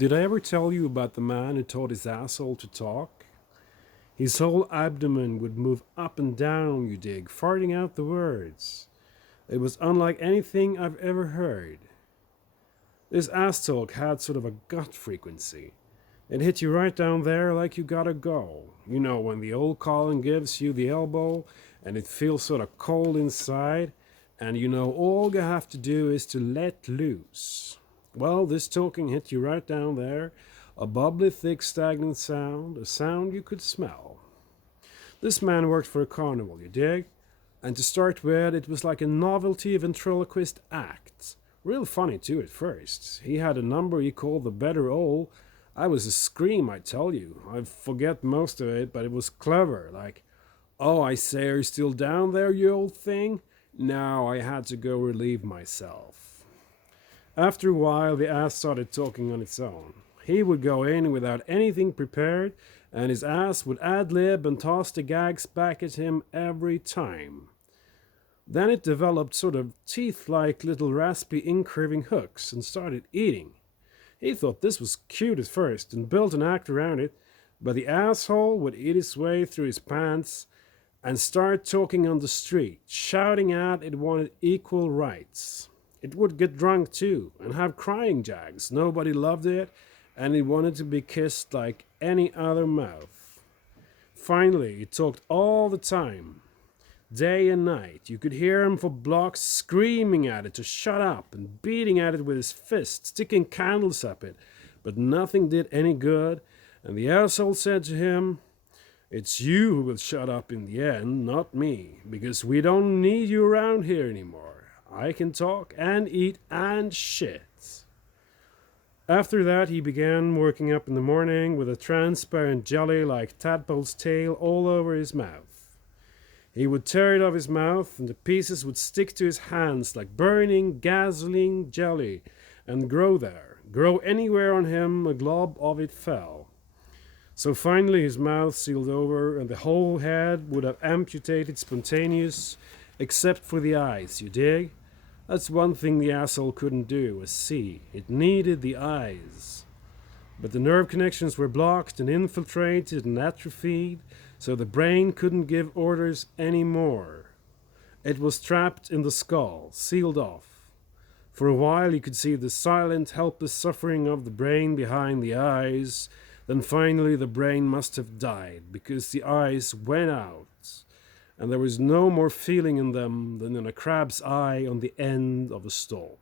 Did I ever tell you about the man who taught his asshole to talk? His whole abdomen would move up and down, you dig, farting out the words. It was unlike anything I've ever heard. This ass talk had sort of a gut frequency. It hit you right down there like you gotta go. You know, when the old Colin gives you the elbow and it feels sort of cold inside, and you know all you have to do is to let loose. Well, this talking hit you right down there. A bubbly, thick, stagnant sound, a sound you could smell. This man worked for a carnival, you dig? And to start with, it was like a novelty ventriloquist act. Real funny too at first. He had a number he called the better all. I was a scream, I tell you. I forget most of it, but it was clever. Like, oh, I say, are you still down there, you old thing? Now I had to go relieve myself. After a while, the ass started talking on its own. He would go in without anything prepared, and his ass would ad-lib and toss the gags back at him every time. Then it developed sort of teeth-like little raspy ink-curving hooks and started eating. He thought this was cute at first and built an act around it, but the asshole would eat his way through his pants and start talking on the street, shouting out it wanted equal rights. It would get drunk too and have crying jags. Nobody loved it, and it wanted to be kissed like any other mouth. Finally, it talked all the time, day and night. You could hear him for blocks screaming at it to shut up and beating at it with his fist, sticking candles up it, but nothing did any good, and the asshole said to him, "It's you who will shut up in the end, not me, because we don't need you around here anymore. I can talk and eat and shit." After that, he began working up in the morning with a transparent jelly like tadpole's tail all over his mouth. He would tear it off his mouth, and the pieces would stick to his hands like burning gasoline jelly and grow there, grow anywhere on him a glob of it fell. So finally his mouth sealed over, and the whole head would have amputated spontaneous, except for the eyes, you dig? That's one thing the asshole couldn't do, was see. It needed the eyes. But the nerve connections were blocked and infiltrated and atrophied, so the brain couldn't give orders anymore. It was trapped in the skull, sealed off. For a while you could see the silent, helpless suffering of the brain behind the eyes. Then finally the brain must have died, because the eyes went out, and there was no more feeling in them than in a crab's eye on the end of a stalk.